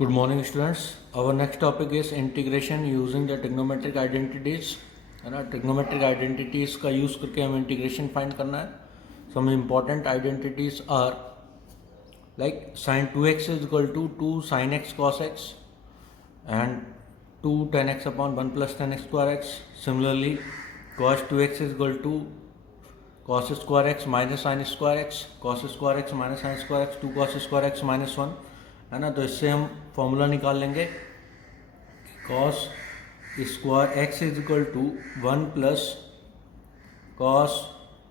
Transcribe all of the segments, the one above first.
Good morning, students. Our next topic is integration using the trigonometric identities. है ना, trigonometric identities का use करके हमें integration find करना है. Some important identities are like sin 2x is equal to 2 sin x cos x and 2 tan x upon 1 plus tan x square x. Similarly, cos 2x is equal to cos square x minus sin square x, cos square x minus sin square x, 2 cos square x minus 1, है ना. तो इससे हम formula निकाल लेंगे. cos square x is equal to 1 plus cos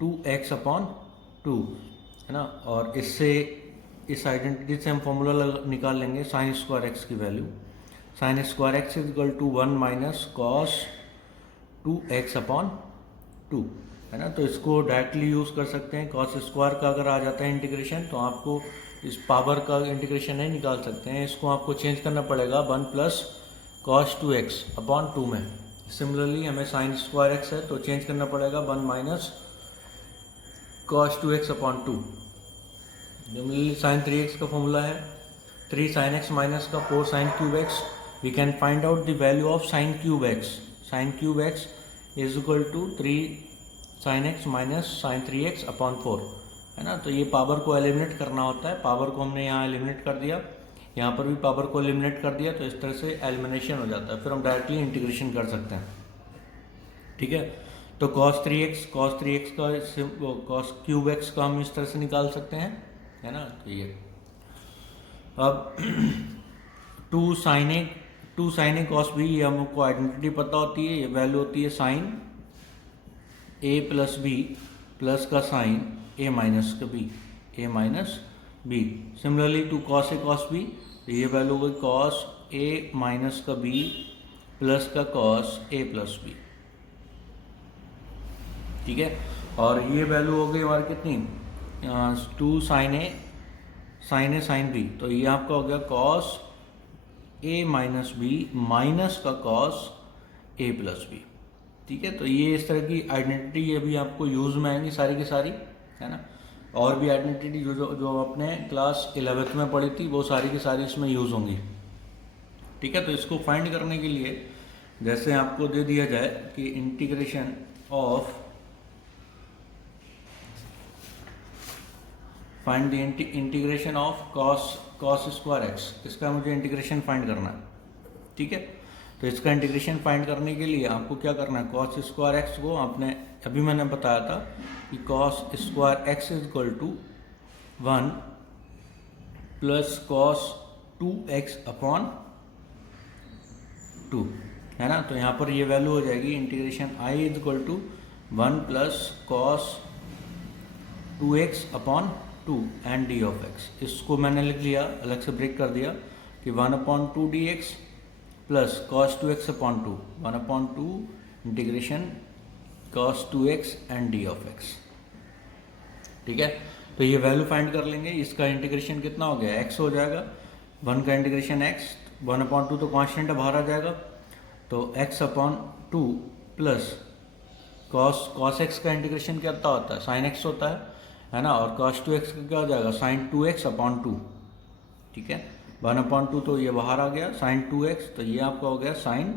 2x upon 2, है ना. और इससे इस आइडेंटिटी से हम फॉर्मूला निकाल लेंगे साइन स्क्वायर एक्स की value. Sine square x is equal to 1 minus cos 2x upon 2, है ना. तो इसको डायरेक्टली यूज़ कर सकते हैं. cos स्क्वायर का अगर आ जाता है इंटीग्रेशन तो आपको इस पावर का इंटीग्रेशन नहीं निकाल सकते हैं. इसको आपको चेंज करना पड़ेगा 1 प्लस cos 2x अपॉन 2 में. सिमिलरली हमें साइन स्क्वायर एक्स है तो चेंज करना पड़ेगा 1 minus cos 2x upon 2. Similarly sign 3x का फॉर्मूला है 3 sin x माइनस का 4 sin cube x. We can find out the value of sine cube x. Sine cube x is equal to 3 sin x minus sine 3x upon 4, है ना. तो ये power को eliminate करना होता है. पावर को हमने यहाँ एलिमिनेट कर दिया, यहाँ पर भी पावर को एलिमिनेट कर दिया, तो इस तरह से एलिमिनेशन हो जाता है. फिर हम डायरेक्टली इंटीग्रेशन कर सकते हैं. ठीक है. तो cos 3x का cos क्यूब x का हम इस तरह से निकाल सकते हैं, है ना. तो ये अब 2 sin a cos b, ये हमको आइडेंटिटी पता होती है. ये वैल्यू होती है sine a plus b plus का साइन a माइनस का b, a minus b. Similarly two cos a cos b, ये वैल्यू हो गई cos a माइनस का b प्लस का cos a प्लस b. ठीक है. और ये वैल्यू हो गई हमारी कितनी 2 sin a sin b. तो ये आपका हो गया cos a minus b minus का cos a प्लस b. ठीक है. तो ये इस तरह की आइडेंटिटी ये भी आपको यूज़ में आएंगी सारी की सारी, है ना. और भी आइडेंटिटी जो आपने क्लास 11th में पढ़ी थी वो सारी की सारी इसमें यूज़ होंगी. ठीक है. तो इसको फाइंड करने के लिए जैसे आपको दे दिया जाए कि integration of find the integration of cos square x, इसका मुझे इंटीग्रेशन फाइंड करना है. ठीक है. तो इसका इंटीग्रेशन फाइंड करने के लिए आपको क्या करना है, cos स्क्वायर एक्स को आपने अभी मैंने बताया था कि cos square x is equal to 1 plus cos 2x upon 2, है ना. तो यहाँ पर ये वैल्यू हो जाएगी integration i is equal to 1 plus cos 2x upon 2 and d of x. इसको मैंने लिख लिया, अलग से ब्रेक कर दिया कि 1 upon 2 dx plus cos 2x upon 2, 1 upon 2 integration cos 2x and d of x. ठीक है. तो ये वैल्यू फाइंड कर लेंगे. इसका इंटीग्रेशन कितना हो गया, x हो जाएगा. 1 का इंटीग्रेशन x, 1 अपॉन 2 तो कांस्टेंट है, बाहर आ जाएगा. तो x upon 2 plus cos x का इंटीग्रेशन क्या होता है, sin x होता है ना. और cos 2x का क्या हो जाएगा, sin 2x अपॉन 2. ठीक है. 1 अपॉन 2 तो ये बाहर आ गया, sin 2x, तो ये आपका हो गया sin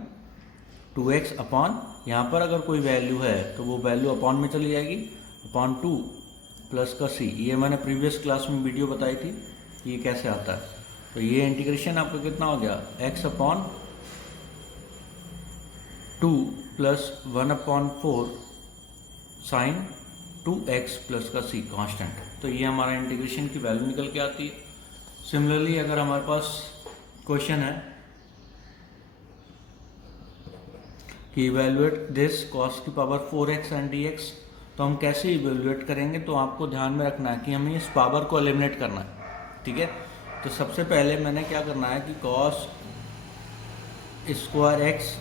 2x अपॉन, यहाँ पर अगर कोई वैल्यू है तो वो वैल्यू अपॉन में चली जाएगी, अपॉन 2 प्लस का c. ये मैंने प्रीवियस क्लास में वीडियो बताई थी ये कैसे आता है. तो ये इंटीग्रेशन आपका कितना हो गया, x upon 2 plus 1 upon 4 sin 2x plus का c कांस्टेंट. तो ये हमारा इंटीग्रेशन की वैल्यू निकल के आती है. सिमिलरली अगर हमारे पास क्वेश्चन है कि इवेल्युएट दिस cos की पावर 4x एंड dx, तो हम कैसे इवेल्युएट करेंगे, तो आपको ध्यान में रखना है कि हमें इस पावर को एलिमिनेट करना है. ठीक है. तो सबसे पहले मैंने क्या करना है कि cos स्क्वायर एक्स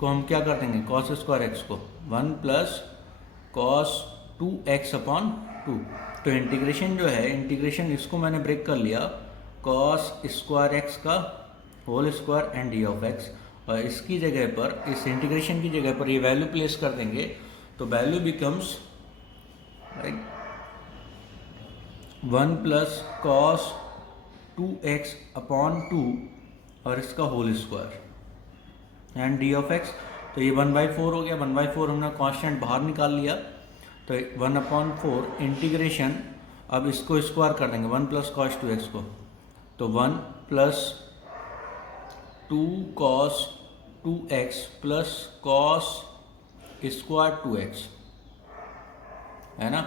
को हम क्या कर देंगे, cos स्क्वायर एक्स को 1 प्लस cos 2x अपॉन 2. तो इंटीग्रेशन जो है, इंटीग्रेशन इसको मैंने ब्रेक कर लिया cos स्क्वायर एक्स का whole square and d of x, और इसकी जगह पर, इस इंटीग्रेशन की जगह पर ये वैल्यू प्लेस कर देंगे. तो value becomes right 1 plus cos 2x upon 2 और इसका whole square and d of x. तो ये 1/4 हो गया, 1/4 हमने कांस्टेंट बाहर निकाल लिया, तो 1/4 इंटीग्रेशन, अब इसको स्क्वायर कर देंगे 1 प्लस कॉस 2x को, तो 1 plus 2 cos 2x plus cos square 2x है ना,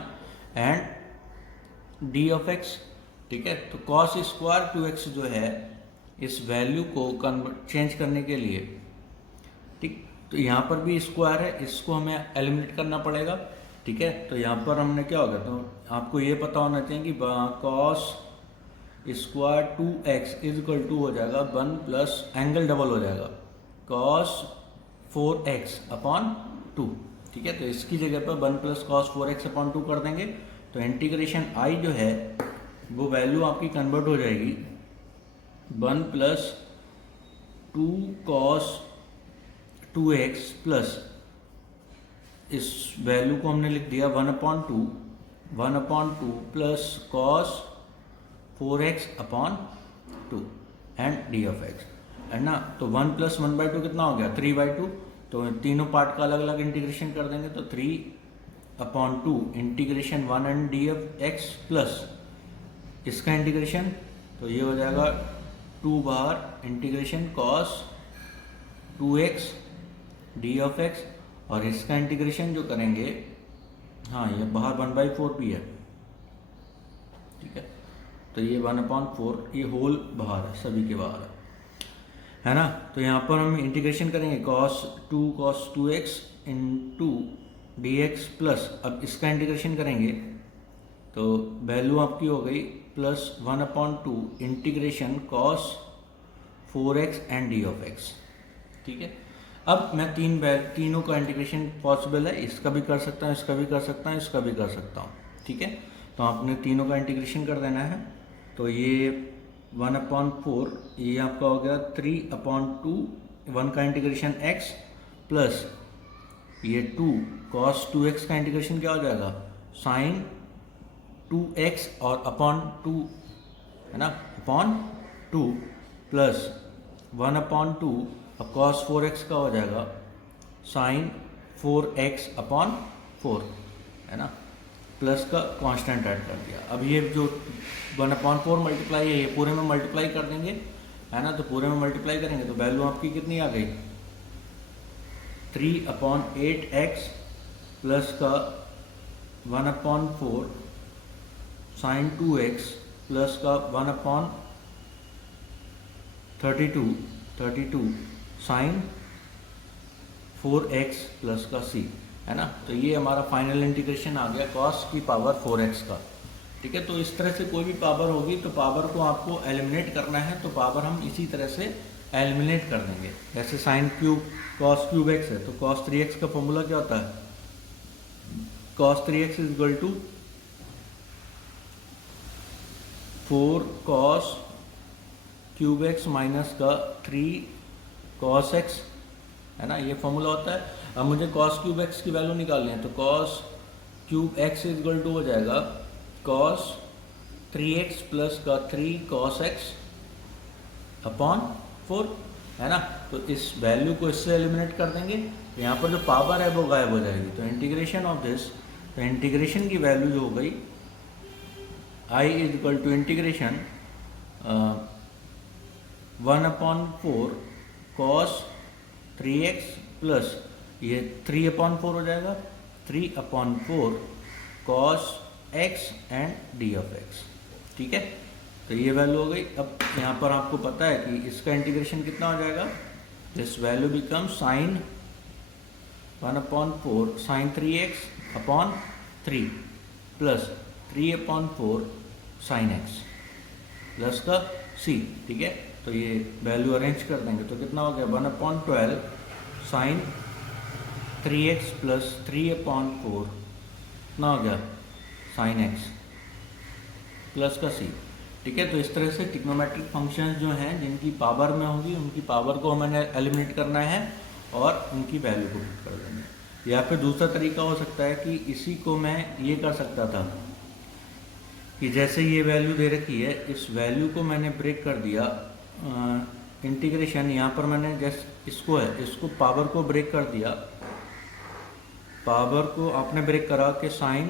एंड डी ऑफ एक्स। ठीक है, तो कॉस स्क्वायर 2x जो है इस वैल्यू को चेंज करने के लिए, ठीक, तो यहाँ पर भी स्क्वायर है, इसको हमें एलिमिनेट करना पड़ेगा। ठीक है, तो यहाँ पर हमने क्या होगा, तो आपको ये पता होना चाहिए कि cos square 2x is equal to हो जाएगा 1 प्लस एंगल डबल हो जाएगा कॉस 4x अपॉन 2। ठीक है, तो इसकी जगह पर 1 प्लस कॉस 4x अपॉन 2 कर देंगे, तो इंटीग्रेशन आई जो है वो वैल्यू आपकी कन्वर्ट हो जाएगी 1 प्लस 2 कॉस 2x प्लस इस वैल्यू को हमने लिख दिया 1/2 plus cos 4x upon 2 and d of x है ना। तो 1 प्लस 1/2 कितना हो गया 3/2, तो तीनों पार्ट का अलग अलग इंटीग्रेशन कर देंगे, तो 3/2 integration 1 and d of x plus इसका इंटीग्रेशन, तो ये हो जाएगा 2 बाहर integration cos 2x D of x, और इसका इंटीग्रेशन जो करेंगे, हाँ ये बाहर 1/4 भी है। ठीक है, तो ये 1/4 ये होल बाहर है, सभी के बाहर है ना। तो यहाँ पर हम इंटीग्रेशन करेंगे cos 2x into D x plus, अब इसका इंटीग्रेशन करेंगे तो वैल्यू आपकी हो गई plus 1/2 integration cos 4x and d of x. ठीक है, अब मैं तीनों का इंटीग्रेशन पॉसिबल है, इसका भी कर सकता हूँ, इसका भी कर सकता हूँ, इसका भी कर सकता हूँ। ठीक है, तो आपने तीनों का इंटीग्रेशन कर देना है, तो ये 1/4 ये आपका हो गया 3/2, 1 का इंटीग्रेशन x प्लस ये 2 cos 2x का इंटीग्रेशन क्या हो जाएगा साइन 2x और अपॉन 2 है ना, अपॉन 2 प्लस 1/2, अब cos 4x का हो जाएगा साइन 4x अपॉन 4 है ना, प्लस का कांस्टेंट ऐड कर दिया। अब ये जो 1/4 मल्टीप्लाई है ये पूरे में मल्टीप्लाई कर देंगे है ना, तो पूरे में मल्टीप्लाई करेंगे तो वैल्यू आपकी कितनी आ गई 3/8x प्लस का 1/4 साइन 2x प्लस का 1/32 साइन 4x प्लस का c है ना। तो ये हमारा फाइनल इंटीग्रेशन आ गया cos की पावर 4x का। ठीक है, तो इस तरह से कोई भी पावर होगी तो पावर को आपको एलिमिनेट करना है, तो पावर हम इसी तरह से एलिमिनेट कर देंगे। जैसे sine cube cos cube x है, तो cos 3x का फॉर्मूला क्या होता है, cos 3x is equal to 4 cos cube x minus का 3 cos x है ना, ये फॉर्मूला होता है। अब मुझे cos क्यूब x की वैल्यू निकालनी है, तो cos cube x is equal to हो जाएगा cos 3x प्लस का 3 cos x अपॉन 4 है ना। तो इस वैल्यू को इससे एलिमिनेट कर देंगे, तो यहाँ पर जो पावर है वो गायब हो जाएगी। तो इंटीग्रेशन ऑफ दिस, तो इंटीग्रेशन की वैल्यू जो हो गई i is equal to integration 1/4 cos 3x plus ये 3/4 हो जाएगा 3/4 cos x and d of x। ठीक है, तो ये वैल्यू हो गई। अब यहाँ पर आपको पता है कि इसका इंटीग्रेशन कितना हो जाएगा, this value become sine 1/4 sine 3x upon 3 plus 3/4 sine x plus का c। ठीक है, तो ये वैल्यू अरेंज कर देंगे तो कितना हो गया 1/12 साइन 3x प्लस 3/4 कितना हो गया साइन x प्लस का c। ठीक है, तो इस तरह से ट्रिग्नोमेट्रिक फंक्शंस जो हैं जिनकी पावर में होंगी उनकी पावर को हमें एलिमिनेट करना है और उनकी वैल्यू को पुट कर देना है। या फिर दूसरा तरीका हो सकता है कि इसी को मैं ये कर सकता था कि जैसे ये वैल्यू दे रखी है, इस वैल्यू को मैंने ब्रेक कर दिया इंटीग्रेशन, यहाँ पर मैंने जैसे इसको है, इसको पावर को ब्रेक कर दिया, पावर को आपने ब्रेक करा कि sine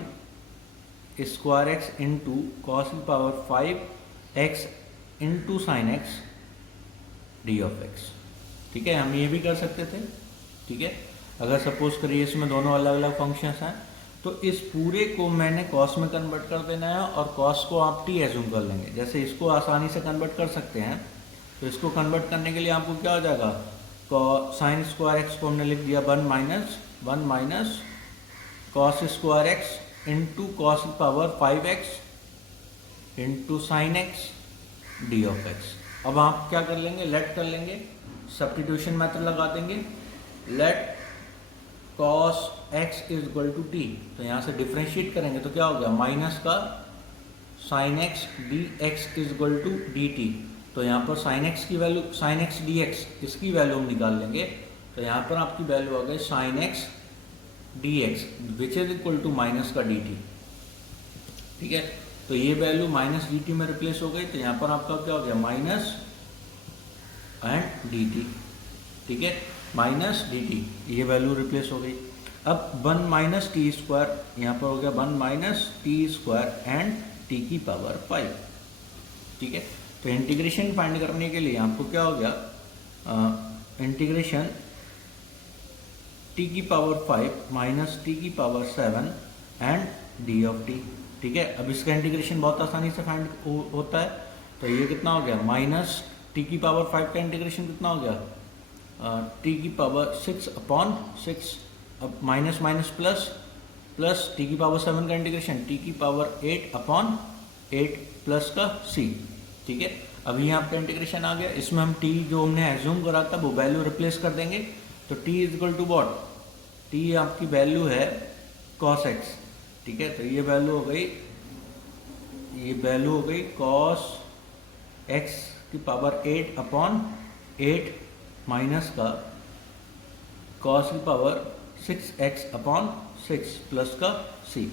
square x into cos की power 5x into sine x d of x. ठीक है, हम ये भी कर सकते थे। ठीक है, अगर सपोज करिए इसमें दोनों अलग अलग फंक्शंस हैं, तो इस पूरे को मैंने कॉस में कन्वर्ट कर देना है और कॉस को आप टी एज्यूम कर लेंगे। जैसे इसको आसानी से कन्वर्ट कर सकते हैं, तो इसको कन्वर्ट करने के लिए आपको क्या हो जाएगा, साइन स्क्वायर एक्स को हमने लिख दिया 1 minus cos square x into cos की power 5x into sine x d of x. अब आप क्या कर लेंगे, लेट कर लेंगे, सब्स्टिट्यूशन मेथड लगा देंगे, let cos x is equal to t. तो यहाँ से डिफ्रेंशिएट करेंगे तो क्या हो गया, माइनस का sine x d x is equal to d t. तो यहाँ पर साइन एक्स की value, sine x d x, इसकी वैल्यू हम निकाल लेंगे। तो यहाँ पर आपकी वैल्यू आ गई sine x d x which is equal to minus का डी टी। ठीक है, तो ये वैल्यू माइनस डी टी में रिप्लेस हो गई, तो यहाँ पर आपका क्या हो गया, माइनस एंड डी टी। ठीक है, माइनस डी टी, ये वैल्यू रिप्लेस हो गई। अब 1 माइनस टी स्क्वायर, यहाँ पर हो गया 1 minus t square and T की पावर 5। ठीक है, तो इंटीग्रेशन फाइंड करने के लिए आपको क्या हो गया, इंटीग्रेशन टी की पावर 5 माइनस टी की power 7 and d of t. ठीक है, अब इसका इंटीग्रेशन बहुत आसानी से फाइंड होता है। तो ये कितना हो गया, माइनस टी की पावर 5 का इंटीग्रेशन कितना हो गया, टी की पावर 6/6। अब minus minus plus, plus t की पावर 7 का इंटीग्रेशन टी की पावर 8/8 प्लस का c। ठीक है, अभी यहाँ पे इंटीग्रेशन आ गया, इसमें हम t जो हमने एज्यूम करा था वो वैल्यू रिप्लेस कर देंगे। तो t is equal to what, t आपकी वैल्यू है cos x। ठीक है, तो ये वैल्यू हो गई, ये वैल्यू हो गई cos x की पावर 8/8 माइनस का cos की पावर 6x/6 प्लस का c।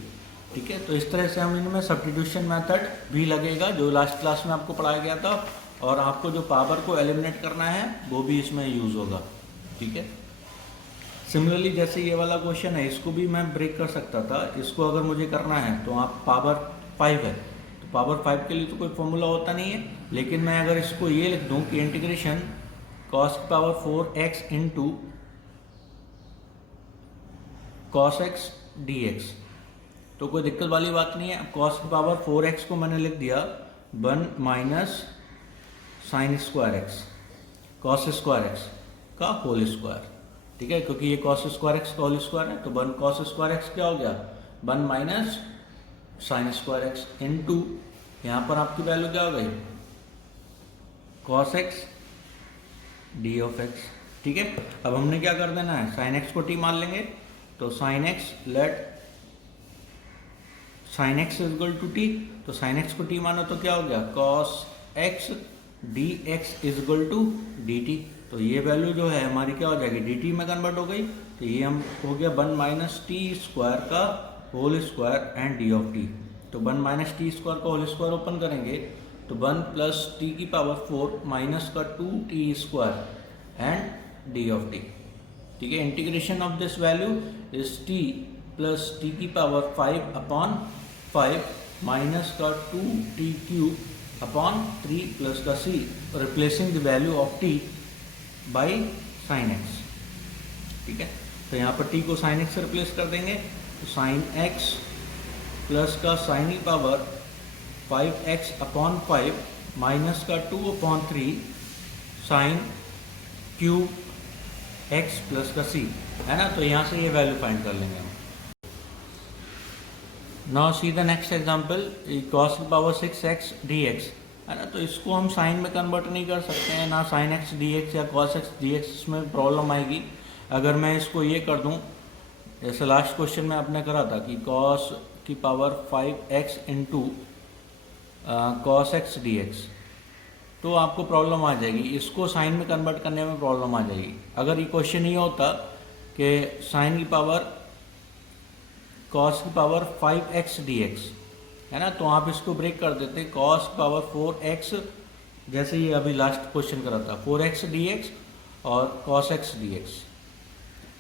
ठीक है, तो इस तरह से हम इनमें सब्स्टिट्यूशन मेथड भी लगेगा जो लास्ट क्लास में आपको पढ़ाया गया था, और आपको जो पावर को एलिमिनेट करना है वो भी इसमें यूज होगा। ठीक है, सिमिलरली जैसे ये वाला क्वेश्चन है, इसको भी मैं ब्रेक कर सकता था। इसको अगर मुझे करना है तो आप पावर 5 है, तो पावर 5 के लिए तो कोई फॉर्मूला होता नहीं है, लेकिन मैं अगर इसको ये लिख दूं कि इंटीग्रेशन cos की power 4x into cos x dx, तो कोई दिक्कत वाली बात नहीं है। अब cos की पावर 4x को मैंने लिख दिया 1 minus sign square x cos square x का होल स्क्वायर। ठीक है, क्योंकि ये cos स्क्वायर एक्स का होल स्क्वायर है, तो 1 cos स्क्वायर एक्स क्या हो गया, 1 minus sign square x into, यहाँ पर आपकी वैल्यू क्या हो गई, cos x D of x. ठीक है, अब हमने क्या कर देना है, साइन एक्स को टी मान लेंगे। तो sine x, let sine x is equal to t, तो साइन एक्स को टी मानो तो क्या हो गया, cos x d x is equal to d t. तो ये वैल्यू जो है हमारी क्या हो जाएगी, डी टी में कन्वर्ट हो गई। तो ये हम हो गया 1 माइनस टी स्क्वायर का whole square and d of t. तो 1 माइनस टी स्क्वायर का होल स्क्वायर ओपन करेंगे तो 1 प्लस टी की पावर 4 माइनस का 2t स्क्वायर एंड डी ऑफ टी। ठीक है, integration of this value is t plus t की पावर 5/5 माइनस का 2t³ 3 प्लस का c, replacing the value of t by sine x। ठीक है, तो यहाँ पर t को साइन x से रिप्लेस कर देंगे, तो साइन x प्लस का साइन की पावर 5x/5 माइनस का 2/3 साइन क्यूब x प्लस का c, है ना। तो यहाँ से ये वैल्यू फाइंड कर लेंगे हम। Now see the next example, cos की पावर 6x dx, है ना। तो इसको हम साइन में कन्वर्ट नहीं कर सकते हैं, ना साइन x dx या cos x dx में प्रॉब्लम आएगी। अगर मैं इसको ये कर दूं, जैसे लास्ट क्वेश्चन में आपने करा था कि cos की power 5x into cos x dx, तो आपको प्रॉब्लम आ जाएगी। इसको साइन में कन्वर्ट करने में प्रॉब्लम आ जाएगी। अगर ये क्वेश्चन ये होता कि साइन की पावर cos की पावर 5x dx, है ना। तो आप इसको ब्रेक कर देते, cos पावर 4x, जैसे ये अभी लास्ट क्वेश्चन करा था 4x dx और cos x dx,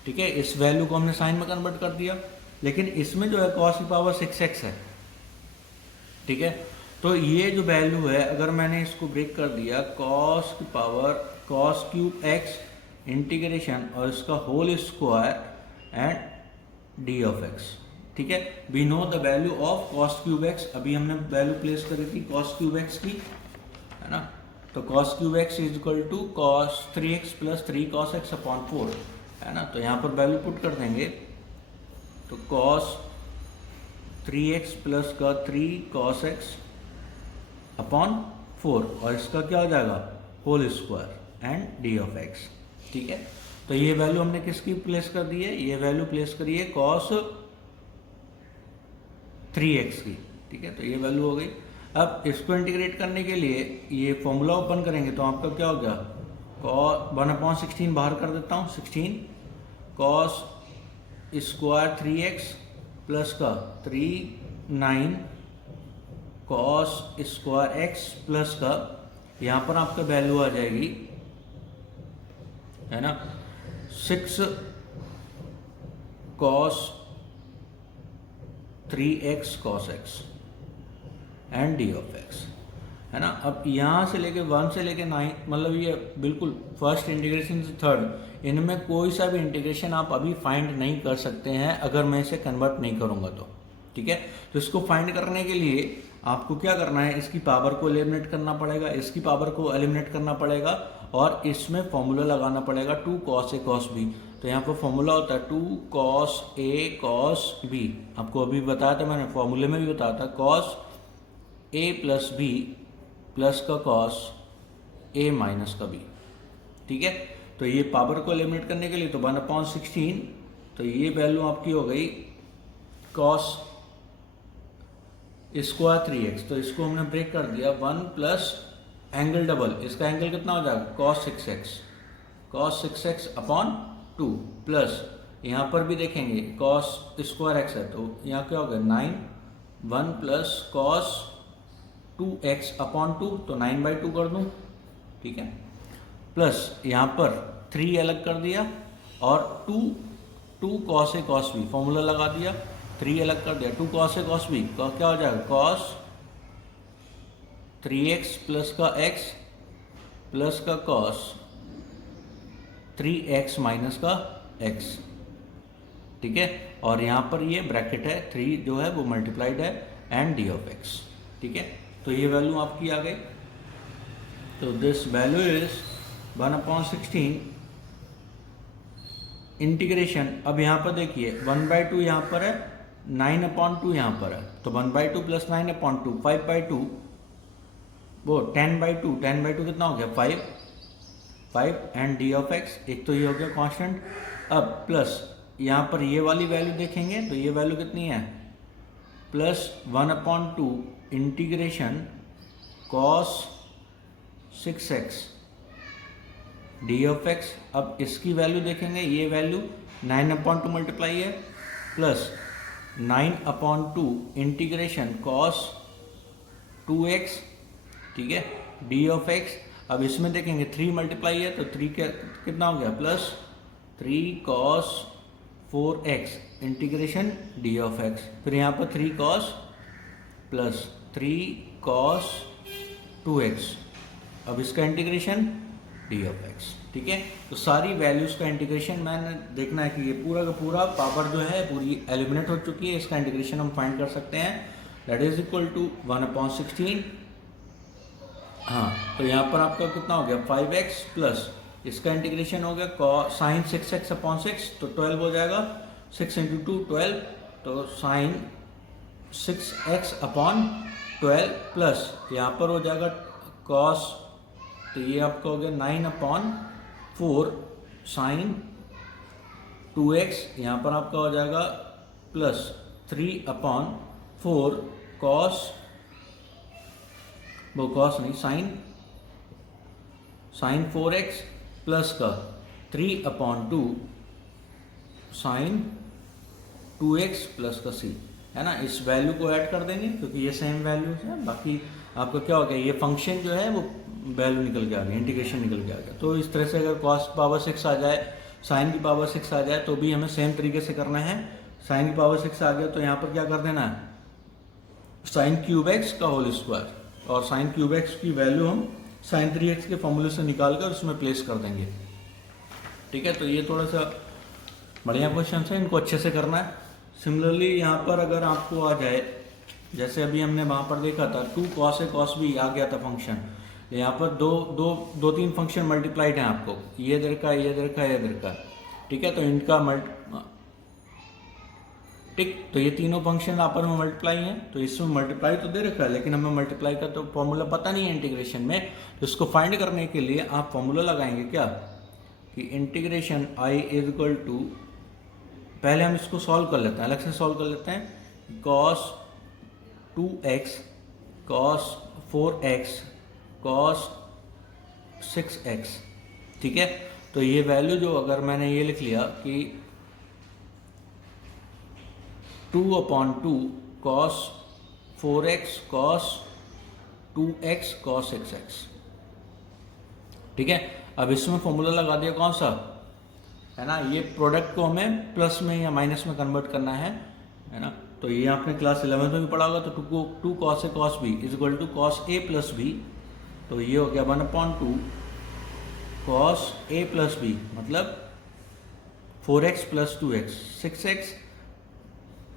ठीक है। इस वैल्यू को हमने साइन में कन्वर्ट कर दिया, लेकिन इसमें जो है cos की पावर 6x है, ठीक है। तो ये जो वैल्यू है, अगर मैंने इसको ब्रेक कर दिया, cos की power cos cube x integration और इसका whole square and d of x, ठीक है। We know the value of cos cube x, अभी हमने वैल्यू प्लेस करी थी cos क्यूब x की, है ना। तो cos cube x is equal to cos 3x plus 3 cos x upon 4, है ना। तो यहाँ पर वैल्यू पुट कर देंगे, तो cos 3x प्लस का 3 cos x अपॉन 4 और इसका क्या हो जाएगा, whole square and d of x, ठीक है। तो ये वैल्यू हमने किसकी प्लेस कर दी है, ये वैल्यू प्लेस करी है cos 3x की, ठीक है। तो ये वैल्यू हो गई। अब इसको इंटीग्रेट करने के लिए ये फॉर्मूला ओपन करेंगे, तो आपका क्या हो गया, cos 1/16 बाहर कर देता हूँ, 16 cos स्क्वायर 3x प्लस का 3 9 cos स्क्वायर x प्लस का, यहाँ पर आपका वैल्यू आ जाएगी, है ना, 6 cos 3x cos x and d of x, है ना। अब यहाँ से लेके 1 से लेके 9, मतलब ये बिल्कुल फर्स्ट इंटीग्रेशन से थर्ड, इनमें कोई सा भी इंटीग्रेशन आप अभी फाइंड नहीं कर सकते हैं अगर मैं इसे कन्वर्ट नहीं करूँगा तो, ठीक है। तो इसको फाइंड करने के लिए आपको क्या करना है, इसकी पावर को एलिमिनेट करना पड़ेगा, इसकी पावर को एलिमिनेट करना पड़ेगा और इसमें फॉर्मूला लगाना पड़ेगा 2 cos a cos b। तो यहाँ पर फॉर्मूला होता है 2 cos a cos b, आपको अभी बताया था मैंने, फॉर्मूले में भी बताया था, cos a plus b plus का cos a माइनस का b, ठीक है। तो ये पावर को एलिमिनेट करने के लिए तो 1/16, तो ये वैल्यू आपकी हो गई cos स्क्वायर 3x, तो इसको हमने ब्रेक कर दिया, 1 प्लस एंगल डबल, इसका एंगल कितना हो जाएगा, cos 6x अपॉन 2 प्लस यहाँ पर भी देखेंगे cos स्क्वायर x है, तो यहाँ क्या हो गया 9, 1 प्लस cos 2x अपॉन 2, तो 9/2 कर दूँ, ठीक है। प्लस यहाँ पर 3 अलग कर दिया और 2 cos a cos b, formula लगा दिया, 3 अलग कर दिया, 2 cos a cos b का क्या हो जाएगा, cos 3x प्लस का x प्लस का cos 3x माइनस का x, ठीक है। और यहाँ पर ये ब्रैकेट है, 3 जो है वो मल्टीप्लाइड है एंड डी ऑफ x, ठीक है। तो ये वैल्यू आपकी आ गई। तो दिस वैल्यू इज 1/16 इंटीग्रेशन। अब यहाँ पर देखिए 1/2 यहाँ पर है, 9/2 यहाँ पर है, तो 1/2 प्लस 9/2 5/2, वो 10/2, 10/2 कितना हो गया 5 एंड डी ऑफ एक्स, एक तो ये हो गया कांस्टेंट। अब प्लस यहाँ पर ये वाली वैल्यू देखेंगे तो ये वैल्यू कितनी है, plus 1/2 integration cos 6x D of x. अब इसकी वैल्यू देखेंगे, ये वैल्यू 9/2 मल्टीप्लाई है, प्लस 9/2 इंटीग्रेशन cos 2x, ठीक है, डी ऑफ एक्स। अब इसमें देखेंगे 3 मल्टीप्लाई है, तो 3 कितना हो गया, plus 3 cos 4x integration D of x, फिर यहाँ पर 3 cos प्लस 3 cos 2x, अब इसका इंटीग्रेशन डी ऑफ एक्स, ठीक है। तो सारी वैल्यूज का इंटीग्रेशन मैंने देखना है कि ये पूरा का पूरा पावर जो है पूरी एलिमिनेट हो चुकी है, इसका इंटीग्रेशन हम फाइंड कर सकते हैं, दैट इज इक्वल टू 1/16। हाँ, तो यहाँ पर आपका कितना हो गया 5x प्लस इसका इंटीग्रेशन हो गया साइन 6x अपॉन 6, तो 12 हो जाएगा, 6 × 2 12, तो साइन 6x अपॉन 12 प्लस यहाँ पर हो जाएगा cos, तो ये आपका हो गया 9/4 साइन 2x, यहाँ पर आपका हो जाएगा प्लस 3/4 cos, वो cos नहीं साइन 4x प्लस का 3/2 साइन 2x प्लस का c, है ना, इस वैल्यू को ऐड कर देंगे क्योंकि ये सेम वैल्यू है। बाकी आपका क्या हो गया, ये फंक्शन जो है वो वैल्यू निकल के आ गया, इंटीग्रेशन निकल के आ गया। तो इस तरह से अगर cos पावर 6 आ जाए, साइन की पावर 6 आ जाए तो भी हमें सेम तरीके से करना है। साइन की पावर 6 आ गया तो यहाँ पर क्या कर देना है, साइन क्यूब एक्स का होल स्क्वायर, और साइन क्यूब एक्स की वैल्यू हम साइन 3x के फॉर्मूले से निकाल कर उसमें प्लेस कर देंगे। ठीक है, तो ये थोड़ा सा बढ़िया क्वेश्चन है, इनको अच्छे से करना है। सिमिलरली यहाँ पर अगर आपको आ जाए, जैसे अभी हमने वहाँ पर देखा था 2 cos a cos b आ गया था फंक्शन, यहाँ पर दो तीन फंक्शन मल्टीप्लाइड हैं आपको, ये इधर का, ये इधर का, ये इधर का। ठीक है, तो इनका ठीक, तो ये तीनों फंक्शन आपस में मल्टीप्लाई हैं, तो इसमें मल्टीप्लाई तो दे रखा है लेकिन हमें मल्टीप्लाई का तो फॉर्मूला पता नहीं है इंटीग्रेशन में। तो इसको फाइंड करने के लिए आप फॉर्मूला लगाएंगे क्या, कि integration i is equal to, पहले हम इसको सॉल्व कर लेते हैं, अलग से सॉल्व कर लेते हैं, cos 2x cos 4x cos 6x। ठीक है, तो ये वैल्यू जो अगर मैंने ये लिख लिया कि 2/2 cos 4x cos 2x cos 6x। ठीक है, अब इसमें फॉर्मूला लगा दिया कौन सा, है ना, ये प्रोडक्ट को हमें प्लस में या माइनस में कन्वर्ट करना है ना। तो ये आपने क्लास 11 में भी पढ़ा होगा। तो 2 cos a cos b is equal to cos a plus b, तो ये हो गया 1/2 cos a प्लस b, मतलब 4x plus 2x 6x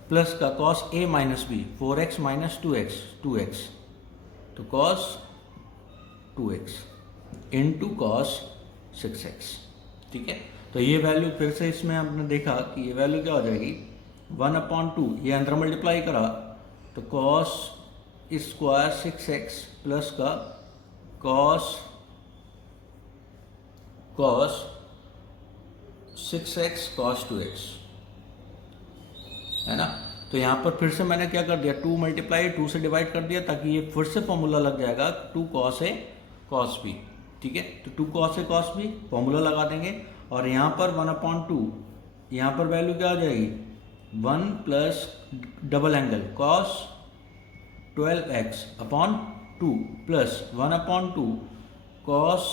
plus का cos a minus b 4x minus 2x, तो cos 2x into cos 6x। ठीक है, तो ये वैल्यू फिर से इसमें आपने देखा कि ये वैल्यू क्या हो जाएगी 1/2, ये अंदर मल्टीप्लाई करा तो cos स्क्वायर 6x प्लस का cos 6x cos 2x, है ना। तो यहाँ पर फिर से मैंने क्या कर दिया, 2 मल्टीप्लाई 2 से डिवाइड कर दिया ताकि ये फिर से फॉर्मूला लग जाएगा 2 cos a cos b। ठीक है, तो 2 cos a cos b formula लगा देंगे, और यहाँ पर 1/2, यहाँ पर वैल्यू क्या आ जाएगी 1 plus double angle cos 12x upon 2 plus 1/2 cos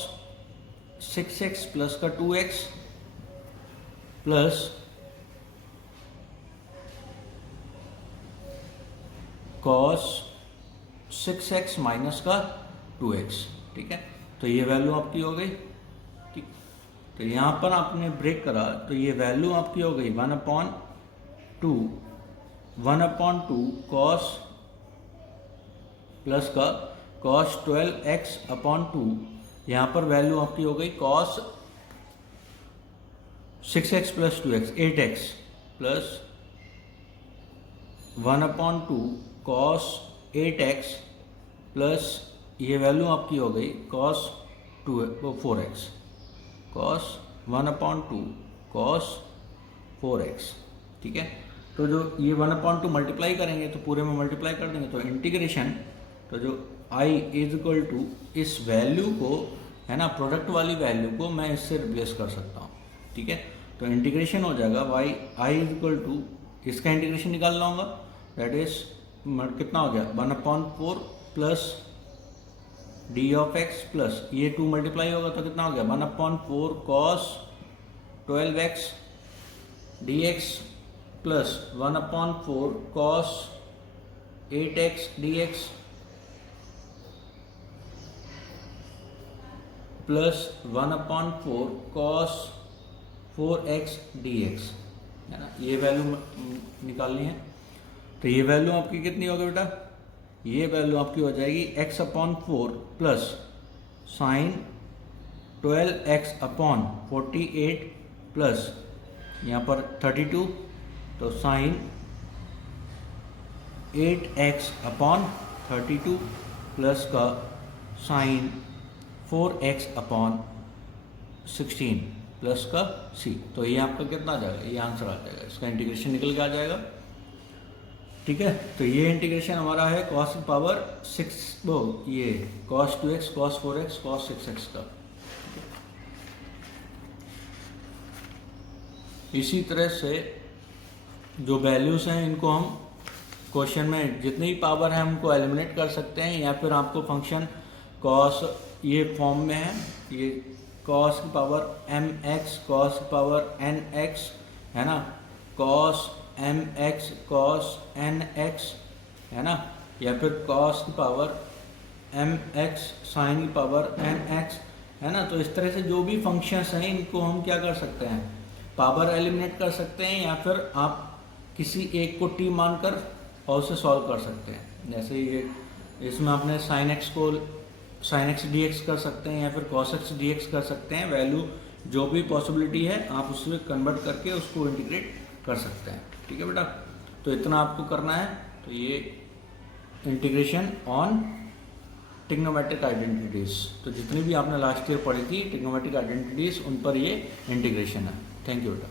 6x plus का 2x plus cos 6x minus का 2x। ठीक है, तो ये वैल्यू आपकी हो गई। ठीक, तो यहाँ पर आपने ब्रेक करा तो ये वैल्यू आपकी हो गई 1/2 cos प्लस का cos 12x अपॉन 2, यहाँ पर वैल्यू आपकी हो गई cos 6x plus 2x 8x plus 1/2 cos 8x plus ये वैल्यू आपकी हो गई cos 4x cos 1/2 cos 4x। ठीक है, तो जो ये 1/2 मल्टीप्लाई करेंगे तो पूरे में मल्टीप्लाई कर देंगे, तो इंटीग्रेशन, तो जो i इज इक्वल टू इस वैल्यू को, है ना, प्रोडक्ट वाली वैल्यू को मैं इससे रिप्लेस कर सकता हूँ। ठीक है, तो इंटीग्रेशन हो जाएगा i इज इक्वल टू, इसका इंटीग्रेशन निकाल लाऊंगा, दैट इज कितना हो गया 1/4 plus D of x plus ये 2 मल्टीप्लाई होगा तो कितना हो गया 1/4 cos 12x dx plus 1/4 cos 8x dx plus 1/4 cos 4x dx, है ना। ये वैल्यू निकालनी है, तो ये वैल्यू आपकी कितनी होगी बेटा, ये वैल्यू आपकी हो जाएगी x/4 plus sign 12x/48 plus यहाँ पर 32, तो साइन 8x/32 प्लस का साइन 4x/16 प्लस का c। तो ये आपका कितना आ जाएगा, ये आंसर आ जाएगा, इसका इंटीग्रेशन निकल के आ जाएगा। ठीक है, तो ये इंटीग्रेशन हमारा है cos की पावर 6 ये cos 2x cos 4x cos 6x का। इसी तरह से जो वैल्यूज हैं इनको हम क्वेश्चन में जितनी भी पावर है उनको एलिमिनेट कर सकते हैं, या फिर आपको फंक्शन कॉस ये फॉर्म में है, ये कॉस की पावर एम एक्स कॉस की पावर एन एक्स है ना, cos m x cos n x है ना, या फिर कॉस की पावर एम एक्स साइन की पावर एन एक्स है ना। तो इस तरह से जो भी फंक्शंस हैं इनको हम क्या कर सकते हैं, पावर एलिमिनेट कर सकते हैं, या फिर आप किसी एक को टी मानकर और उसे सॉल्व कर सकते हैं। जैसे ये इसमें आपने साइन एक्स को साइन एक्स डी एक्स कर सकते हैं, या फिर कॉस एक्स डी एक्स कर सकते हैं। वैल्यू जो भी पॉसिबिलिटी है आप उसमें कन्वर्ट करके उसको इंटीग्रेट कर सकते हैं। ठीक है बेटा, तो इतना आपको करना है। तो ये इंटीग्रेशन ऑन ट्रिग्नोमेट्रिक आइडेंटिटीज, तो जितनी भी आपने लास्ट ईयर पढ़ी थी ट्रिग्नोमेट्रिक आइडेंटिटीज उन पर ये इंटीग्रेशन है। थैंक यू बेटा।